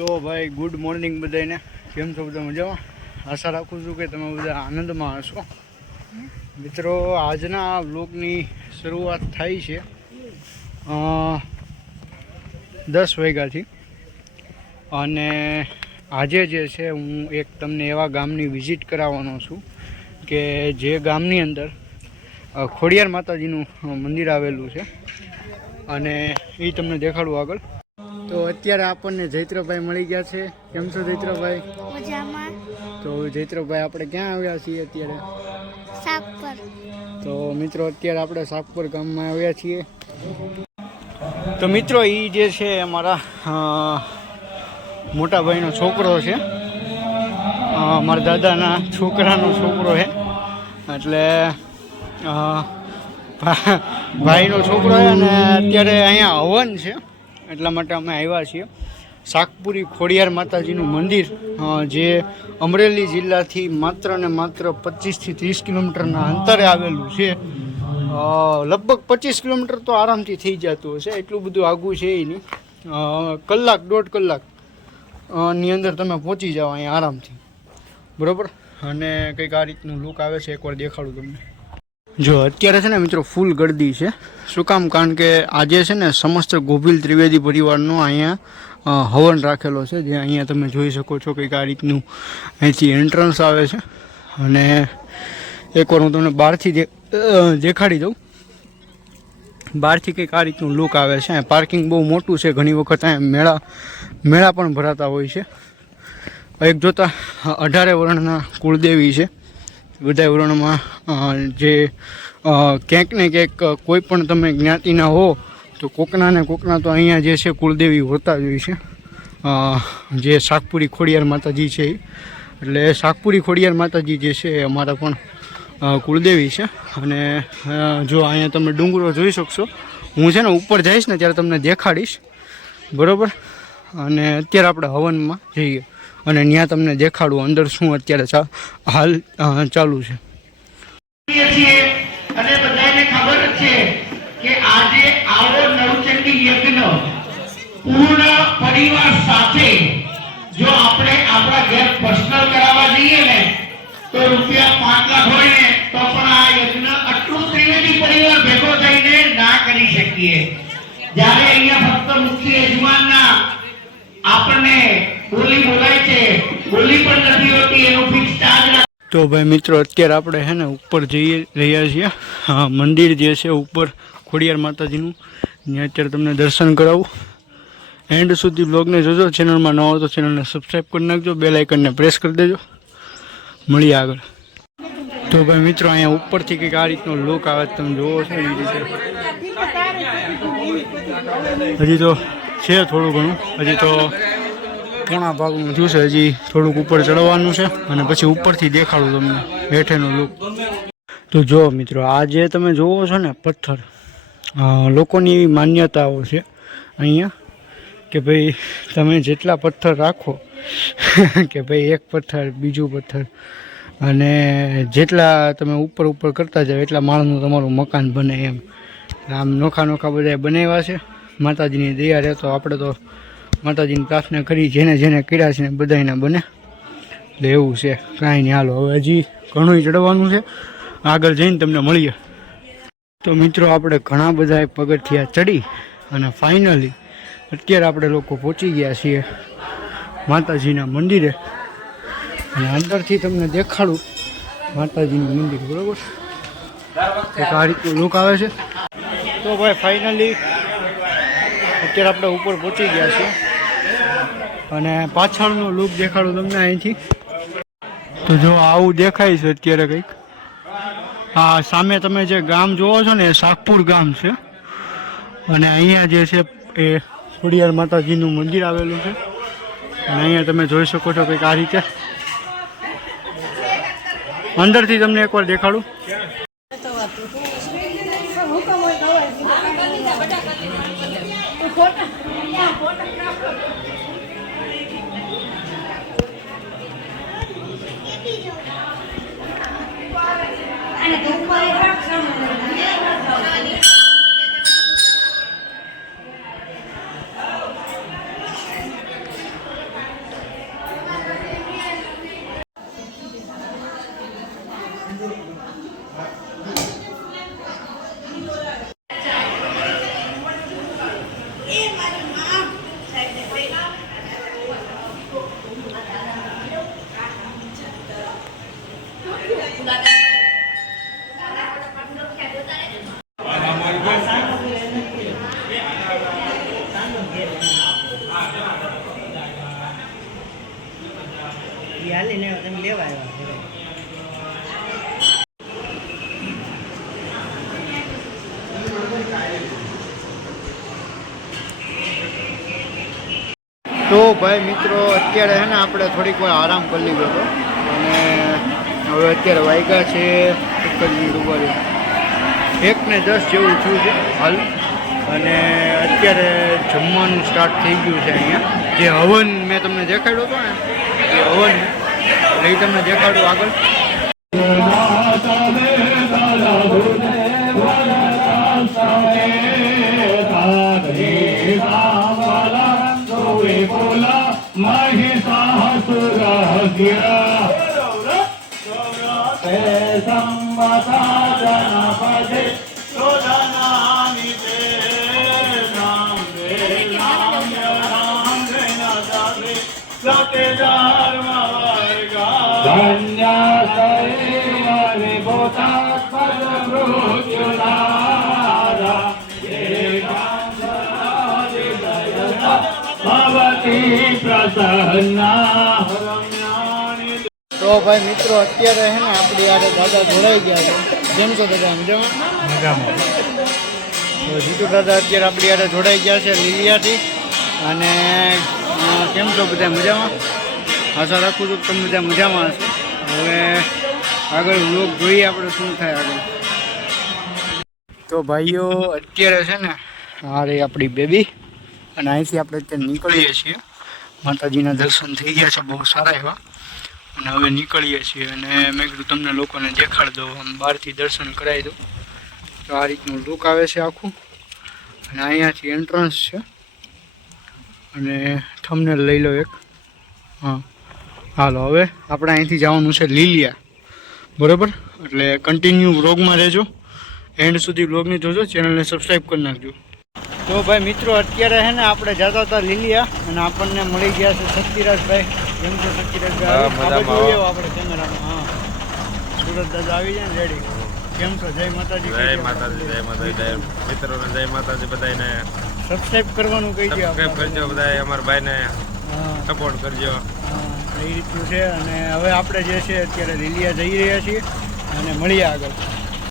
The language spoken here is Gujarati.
તો ભાઈ ગુડ મોર્નિંગ બધાને, કેમ છો બધા મજામાં? આશા રાખું છું કે તમે બધા આનંદમાં હશો. મિત્રો, આજના વ્લોગની શરૂઆત થાય છે 10 વાગ્યાથી. અને આજે જે છે હું એક તમને એવા ગામની વિઝિટ કરાવવાનો છું કે જે ગામની અંદર ખોડિયાર માતાજીનું મંદિર આવેલું છે અને એ તમને દેખાડું આગળ. તો અત્યારે આપણને જૈત્રભાઈ મળી ગયા છે. કેમ છો જૈત્રભાઈ? મજામાં. તો જૈત્રભાઈ, આપણે ક્યાં આવ્યા છીએ અત્યારે? સાગપર. તો મિત્રો, અત્યારે આપણે સાગપર ગામમાં આવ્યા છીએ. તો મિત્રો, એ જે છે અમારા મોટા ભાઈનો છોકરો છે, મારા દાદાના છોકરાનો છોકરો છે. એટલે ભાઈનો છોકરો છે અને અત્યારે અહીંયા હવન છે, એટલા માટે અમે આવ્યા છીએ. સાગપુરી ખોડિયાર માતાજીનું મંદિર જે અમરેલી જિલ્લાથી માત્ર ને માત્ર 25 થી 30 કિલોમીટરના અંતરે આવેલું છે. લગભગ 25 કિલોમીટર તો આરામથી થઈ જતું હશે, એટલું બધું આઘું છે એ નહીં. કલાક 1.5 કલાક ની અંદર તમે પહોંચી જાઓ અહીંયા આરામથી, બરાબર. અને કંઈક આ રીતનું લુક આવે છે, એકવાર દેખાડું તમને. જો અત્યારે છે ને મિત્રો, ફૂલ ગળદી છે. શું કામ? કારણ કે આજે છે ને સમસ્ત ગોભીલ ત્રિવેદી પરિવારનો અહીંયા હવન રાખેલો છે, જે અહીંયા તમે જોઈ શકો છો. કંઈક આ રીતનું અહીંથી એન્ટ્રન્સ આવે છે. અને એકવાર હું તમને બહારથી દેખાડી દઉં. બહારથી કંઈક આ રીતનું લુક આવે છે. પાર્કિંગ બહુ મોટું છે. ઘણી વખત અહીંયા મેળા પણ ભરાતા હોય છે. એક જોતા 18 વર્ણના કુળદેવી છે. બધા વર્ણમાં જે ક્યાંક ને ક્યાંક કોઈ પણ તમે જ્ઞાતિના હો તો કોકના ને કોકના તો અહીંયા જે છે કુળદેવી હોતા જ હોય છે. જે સાગપુરી ખોડિયાર માતાજી છે, એટલે સાગપુરી ખોડિયાર માતાજી જે છે એ અમારા પણ કુળદેવી છે. અને જો અહીંયા તમે ડુંગરો જોઈ શકશો. હું છે ને ઉપર જઈશ ને ત્યારે તમને દેખાડીશ, બરાબર. અને અત્યારે આપણે હવનમાં જઈએ અને ત્યાં તમને દેખાડું અંદર શું અત્યારે હાલ ચાલુ છે. અને બધાને ખબર છે કે આજે આવો નવચંડી યજ્ઞ પૂર્ણ પરિવાર સાથે જો આપણે આપણા ઘર પર્સનલ કરાવવા જઈએ ને તો રૂપિયા 5 લાખ હોય ને તો પણ આ યજ્ઞ આટલું ત્રિવેદી પરિવાર ભેગો થઈને ના કરી શકીએ. જ્યારે અહીંયા ફક્ત મુખ્ય યજમાનના આપણને બોલી બોલાય છે, બોલી પણ નથી હોતી, એનું ફિક્સ ચાર્જ. તો ભાઈ મિત્રો, અત્યારે આપણે છે ને ઉપર જઈ રહ્યા છીએ. મંદિર જે છે ઉપર ખોડિયાર માતાજીનું, ત્યાં અત્યારે તમને દર્શન કરાવું. એન્ડ સુધી બ્લોગને જોજો. ચેનલમાં ન હોય તો ચેનલને સબસ્ક્રાઈબ કરી નાખજો, બેલ આઇકનને પ્રેસ કરી દેજો. મળીએ આગળ. તો ભાઈ મિત્રો, અહીંયા ઉપરથી કંઈક આ રીતનો લુક આવે, તમે જોવો છો એ રીતે. હજી તો છે થોડું ઘણું, હજી તો પોણા ભાગનું થયું છે. હજી થોડુંક ઉપર ચડવાનું છે અને પછી ઉપરથી દેખાડું તમને હેઠેનો લુક. તો જો મિત્રો, આ જે તમે જોવો છો ને પથ્થર, લોકોની એવી માન્યતાઓ છે અહીંયા કે ભાઈ તમે જેટલા પથ્થર રાખો કે ભાઈ એક પથ્થર, બીજું પથ્થર, અને જેટલા તમે ઉપર કરતા જાઓ એટલા માળનું તમારું મકાન બને એમ. આમ નોખા બધા બનાવ્યા છે. માતાજીની દયા રહે તો આપણે તો માતાજીની પ્રાર્થના કરી, જેને જેને કર્યા છે ને બધાને બને. એટલે એવું છે. કાંઈ નહીં, હાલો હવે હજી ઘણું ચડવાનું છે. આગળ જઈને તમને મળીએ. તો મિત્રો, આપણે ઘણા બધા પગથિયા ચડી અને ફાઇનલી અત્યારે આપણે લોકો પહોંચી ગયા છીએ માતાજીના મંદિરે. અને અંદરથી તમને દેખાડું માતાજીનું મંદિર, બરાબર. એક આ રીતનું લુક આવે છે. તો ભાઈ ફાઇનલી અત્યારે આપણે ઉપર પહોંચી ગયા છીએ અને પાછળનો લુક દેખાડું તમને અહીંથી. તો જો આવું દેખાય છે અત્યારે કંઈક. આ સામે તમે જે ગામ જોવો છો ને એ સાગપુર ગામ છે. અને અહીંયા જે છે એ ખોડિયાર માતાજીનું મંદિર આવેલું છે. અને અહીંયા તમે જોઈ શકો છો કંઈક આ રીતે. અંદરથી તમને એકવાર દેખાડું. તો ભાઈ મિત્રો અત્યારે છે ને આપણે થોડીક વાર આરામ કરી લીધો હતો અને હવે અત્યારે વાગ્યા છે 1 મિનિટ ઉપર 1:10 જેવું થયું છે હાલ અને અત્યારે જમવાનું સ્ટાર્ટ થઈ ગયું છે અહીંયા જે હવન મેં તમને દેખાડ્યો હતો ને એ હવન એટલે એ તમને દેખાડું આગળ તો ભાઈ મિત્રો અત્યારે છે ને આપણી યારે દાદા જોડાઈ ગયા છે જેમ છો દાદા મજામાં તો જીતુ દાદા અત્યારે આપણી યારે જોડાઈ ગયા છે લીલિયાથી અને કેમ છો બધા મજામાં આશા રાખું છું કે તમે બધા મજામાં હશો હવે આગળ વ્લોગ જોઈએ આપણે શું થાય આગળ તો ભાઈઓ અત્યારે છે ને આ રહી આપણી બેબી અને અહીંથી આપણે અત્યારે નીકળીએ છીએ માતાજીના દર્શન થઈ ગયા છે બહુ સારા એવા અને હવે નીકળીએ છીએ અને મેં કીધું તમને લોકોને દેખાડી દઉં આમ બહારથી દર્શન કરાવી દઉં તો આ રીતનું લુક આવે છે આખું અને અહીંયાથી એન્ટ્રન્સ છે અને થંબનેલ લઈ લો એક હા હાલો હવે આપણે અહીંથી જવાનું છે લીલિયા બરાબર એટલે કન્ટિન્યુ વ્લોગમાં રહેજો એન્ડ સુધી વ્લોગની જોજો ચેનલને સબસ્ક્રાઈબ કરી નાખજો તો ભાઈ મિત્રો અત્યારે છે ને આપણે જતા હતા લીલિયા અને આપણને મળી ગયા છે શક્તિરાજભાઈ જેમ કે શક્તિરાજભાઈ જોઈએ આપણે કેમેરામાં હા સુરત દાદા આવી જાય ને રેડી કેમ છો જય માતાજી જય માતાજી જય માતાજી મિત્રોને જય માતાજી બધાને સબસ્ક્રાઇબ કરવાનું કહી દો સબસ્ક્રાઇબ કરજો બધાએ અમારા ભાઈને સપોર્ટ કરજો એ રીતનું છે અને હવે આપણે જે છે અત્યારે લીલિયા જઈ રહ્યા છીએ અને મળીએ આગળ